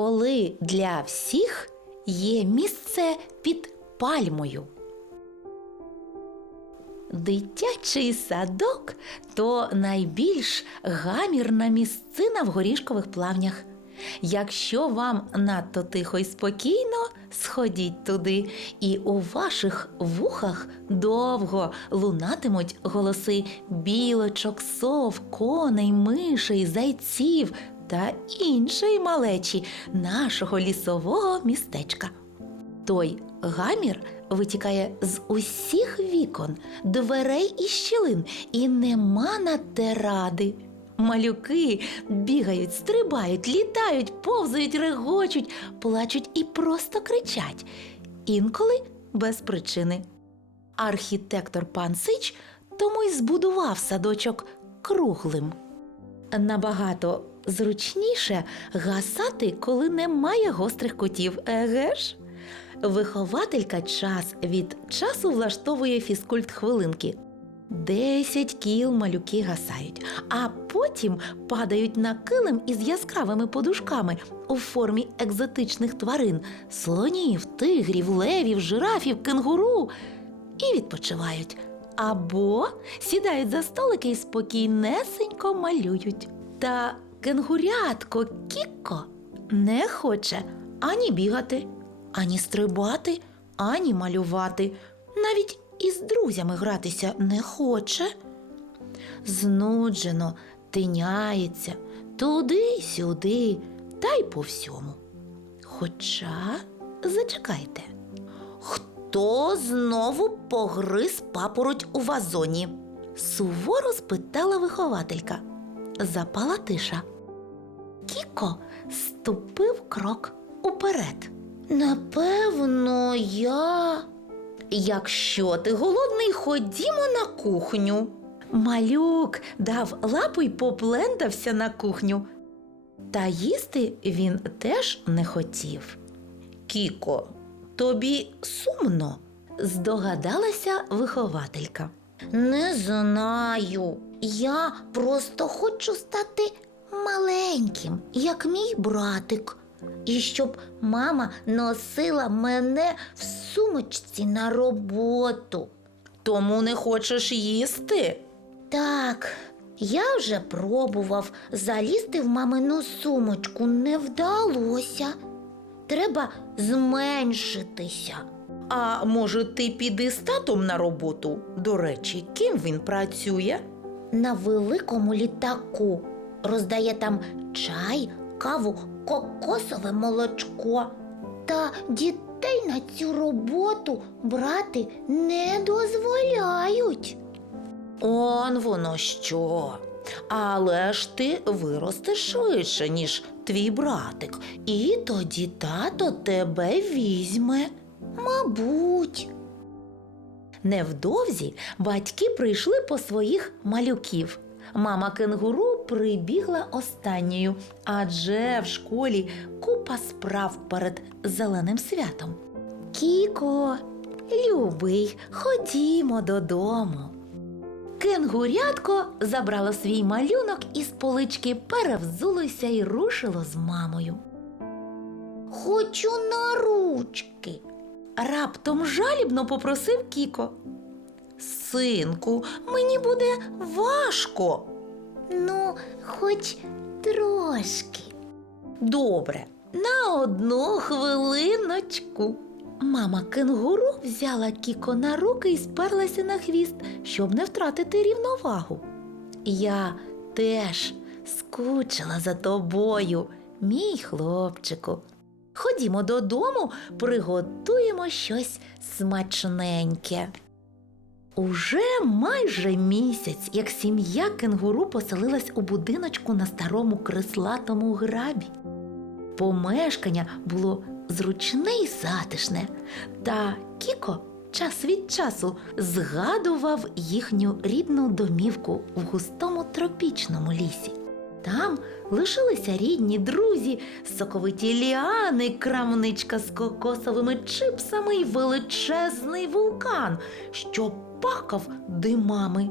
коли для всіх є місце під пальмою. Дитячий садок то найбільш гамірна місцина в горішкових плавнях. Якщо вам надто тихо і спокійно, сходіть туди, і у ваших вухах довго лунатимуть голоси білочок, сов, коней, мишей, зайців та іншої малечі нашого лісового містечка. Той гамір витікає з усіх вікон, дверей і щілин, і нема на те ради. Малюки бігають, стрибають, літають, повзають, регочуть, плачуть і просто кричать, інколи без причини. Архітектор пан Сич тому й збудував садочок круглим. Набагато зручніше гасати, коли немає гострих кутів, еге ж? Вихователька час від часу влаштовує фізкульт хвилинки. Десять кіл малюки гасають, а потім падають на килим із яскравими подушками у формі екзотичних тварин слонів, тигрів, левів, жирафів, кенгуру і відпочивають. Або сідають за столики і спокійнесенько малюють. Та кенгурятко Кіко не хоче ані бігати, ані стрибати, ані малювати. Навіть із друзями гратися не хоче. Знуджено тиняється туди-сюди та й по всьому. Хоча зачекайте, хто знову погриз папороть у вазоні? суворо спитала вихователька. Запала тиша. Кіко ступив крок уперед. Напевно, я. Якщо ти голодний, ходімо на кухню. Малюк дав лапу й поплентався на кухню. Та їсти він теж не хотів. Кіко, тобі сумно? здогадалася вихователька. Не знаю. Я просто хочу стати маленьким, як мій братик, і щоб мама носила мене в сумочці на роботу. Тому не хочеш їсти? Так, я вже пробував залізти в мамину сумочку, не вдалося. Треба зменшитися. А може, ти піди з татом на роботу? До речі, ким він працює? На великому літаку. Роздає там чай, каву, кокосове молочко. Та дітей на цю роботу брати не дозволяють. Он воно що. Але ж ти виростеш швидше, ніж твій братик, і тоді тато тебе візьме. Мабуть. Невдовзі батьки прийшли по своїх малюків. Мама кенгуру прибігла останньою, адже в школі купа справ перед зеленим святом. Кіко, любий, ходімо додому. Кенгурятко забрало свій малюнок із полички, перевзулося і рушило з мамою. Хочу на ручки. Раптом жалібно попросив Кіко. Синку, мені буде важко. Ну, хоч трошки. Добре, на одну хвилиночку. Мама кенгуру взяла Кіко на руки і сперлася на хвіст, щоб не втратити рівновагу. Я теж скучила за тобою, мій хлопчику. Ходімо додому, приготуємо щось смачненьке. Уже майже місяць, як сім'я кенгуру поселилась у будиночку на старому крислатому грабі. Помешкання було зручне й затишне, та Кіко час від часу згадував їхню рідну домівку в густому тропічному лісі. Там лишилися рідні друзі, соковиті ліани, крамничка з кокосовими чипсами і величезний вулкан, що пахав димами.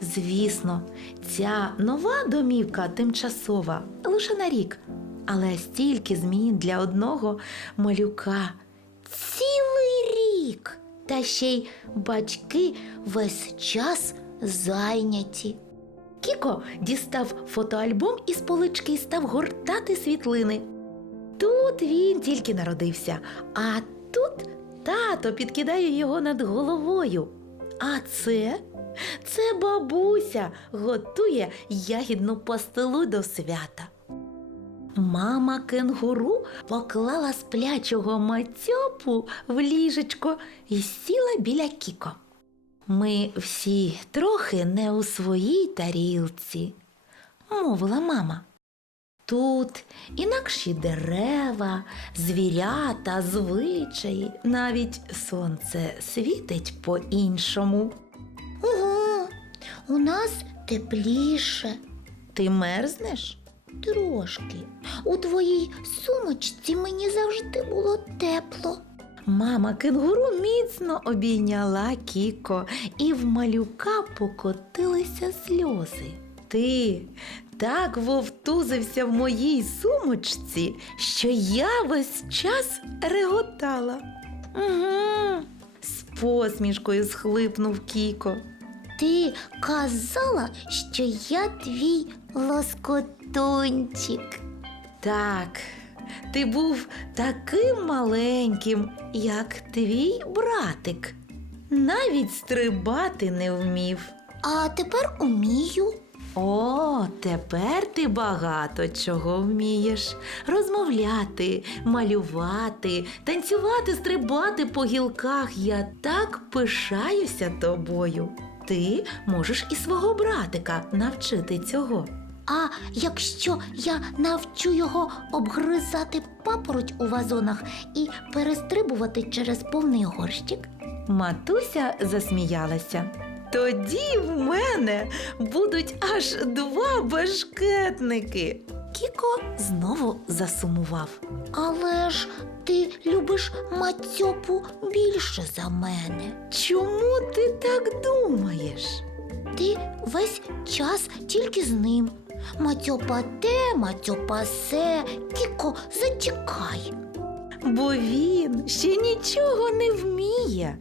Звісно, ця нова домівка тимчасова лише на рік, Але стільки змін для одного малюка. Цілий рік. Та ще й батьки весь час зайняті. Кіко дістав фотоальбом із полички і став гортати світлини. Тут він тільки народився, а тут тато підкидає його над головою. А це? Це бабуся готує ягідну пастилу до свята. Мама кенгуру поклала сплячого мацьопу в ліжечко і сіла біля Кіко. Ми всі трохи не у своїй тарілці, мовила мама. Тут інакші дерева, звірята, звичаї, навіть сонце світить по-іншому. Ого, у нас тепліше, Ти мерзнеш? трошки. У твоїй сумочці мені завжди було тепло. Мама кенгуру міцно обійняла Кіко, і в малюка покотилися сльози. Ти так вовтузився в моїй сумочці, що я весь час реготала. Угу. З посмішкою схлипнув Кіко. Ти казала, що я твій лоскотунчик. Так, ти був таким маленьким, як твій братик. Навіть стрибати не вмів. А тепер умію. О, тепер ти багато чого вмієш розмовляти, малювати, танцювати, стрибати по гілках. Я так пишаюся тобою. Ти можеш і свого братика навчити цього. А якщо я навчу його обгризати папороть у вазонах і перестрибувати через повний горщик? Матуся засміялася. Тоді в мене будуть аж два бешкетники. Кіко знову засумував. Але ж ти любиш мацьопу більше за мене. Чому ти так думаєш? Ти весь час тільки з ним. Мацьопа те, мацьопа се, Кіко, зачекай. Бо він ще нічого не вміє.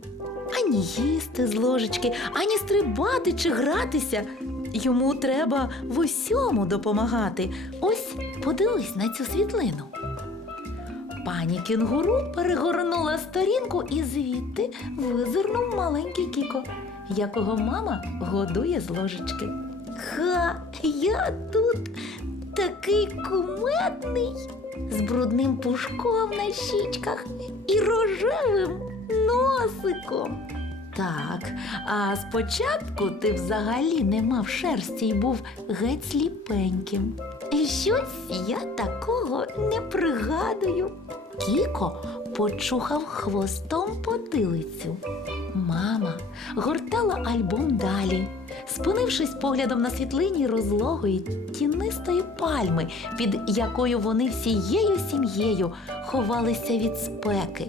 Ані їсти з ложечки, ані стрибати чи гратися. Йому треба в усьому допомагати. Ось подивись на цю світлину. Пані кінгуру перегорнула сторінку і звідти визирнув маленький кіко, якого мама годує з ложечки. Ха, я тут такий кумедний з брудним пушком на щічках і рожевим носиком. Так, а спочатку ти взагалі не мав шерсті і був геть сліпеньким. Щось я такого не пригадую. Кіко почухав хвостом потилицю. Мама гортала альбом далі, спинившись поглядом на світлині розлогої тінистої пальми, під якою вони всією сім'єю ховалися від спеки.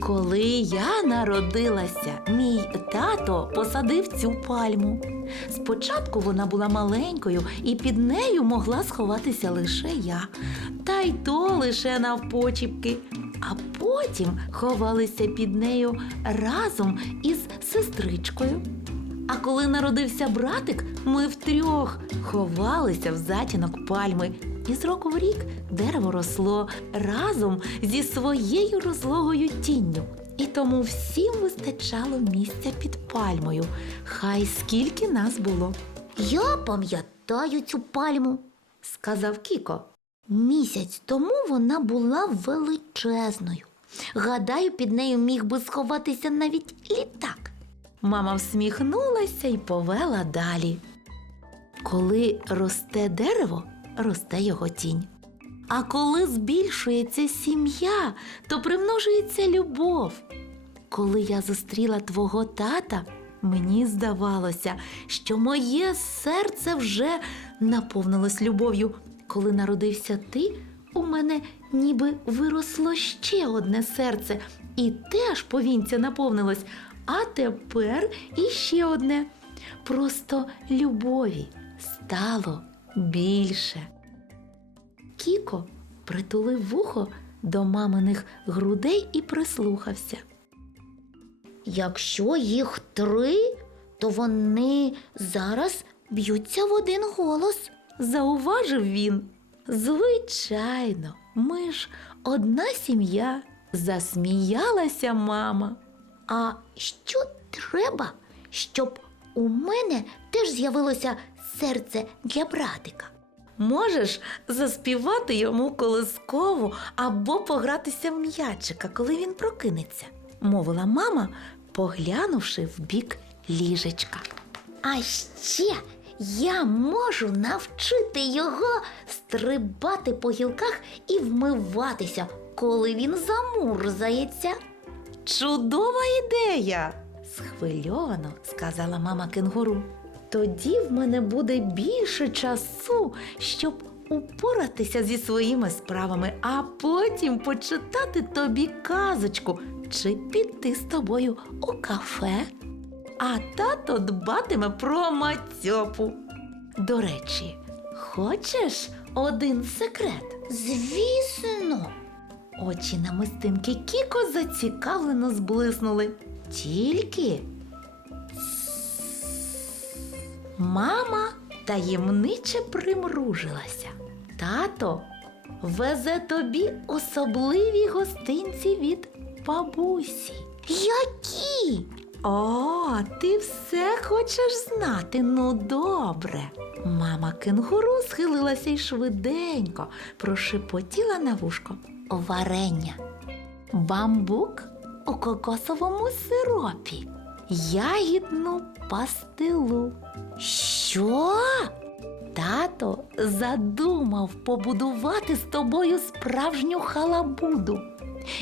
Коли я народилася, мій тато посадив цю пальму. Спочатку вона була маленькою, і під нею могла сховатися лише я, та й то лише навпочіпки. А потім ховалися під нею разом із сестричкою. А коли народився братик, ми втрьох ховалися в затінок пальми. І з року в рік дерево росло разом зі своєю розлогою тінню. І тому всім вистачало місця під пальмою. Хай скільки нас було, Я пам'ятаю цю пальму. сказав Кіко. Місяць тому вона була величезною. Гадаю, під нею міг би сховатися навіть літак. Мама всміхнулася і повела далі. Коли росте дерево, росте його тінь. А коли збільшується сім'я, то примножується любов. Коли я зустріла твого тата, мені здавалося, що моє серце вже наповнилось любов'ю. Коли народився ти, у мене ніби виросло ще одне серце, і теж повінця наповнилось. А тепер іще одне. Просто любові стало більше. Кіко притулив вухо до маминих грудей і прислухався. Якщо їх три, то вони зараз б'ються в один голос. Зауважив він. Звичайно, ми ж одна сім'я, засміялася мама. А що треба, щоб у мене теж з'явилося серце для братика? Можеш заспівати йому колискову або погратися в м'ячика, коли він прокинеться, мовила мама, поглянувши в бік ліжечка. А ще я можу навчити його стрибати по гілках і вмиватися, коли він замурзається. Чудова ідея! схвильовано сказала мама кенгуру. Тоді в мене буде більше часу, щоб упоратися зі своїми справами, а потім почитати тобі казочку чи піти з тобою у кафе. А тато дбатиме про мацьопу. До речі, хочеш один секрет? Звісно, Очі намистинки Кіко зацікавлено зблиснули. Тільки мама таємниче примружилася. Тато везе тобі особливі гостинці від бабусі. які? О, ти все хочеш знати. Ну добре. Мама кенгуру схилилася й швиденько прошепотіла на вушко. Варення. Бамбук у кокосовому сиропі. Ягідну пастилу. Що? Тато задумав побудувати з тобою справжню халабуду.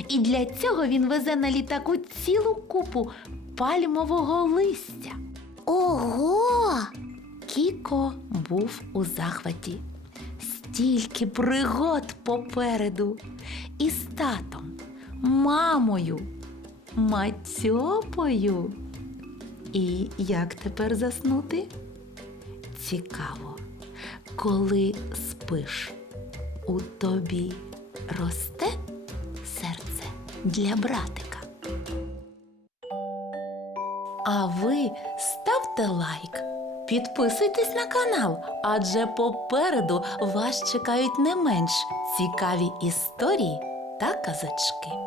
І для цього він везе на літаку цілу купу пальмового листя. Ого! Кіко був у захваті. Стільки пригод попереду. І з татом, мамою, мацьопою. І як тепер заснути? Цікаво, коли спиш, у тобі росте серце для братика. А ви ставте лайк, підписуйтесь на канал, адже попереду вас чекають не менш цікаві історії та казочки.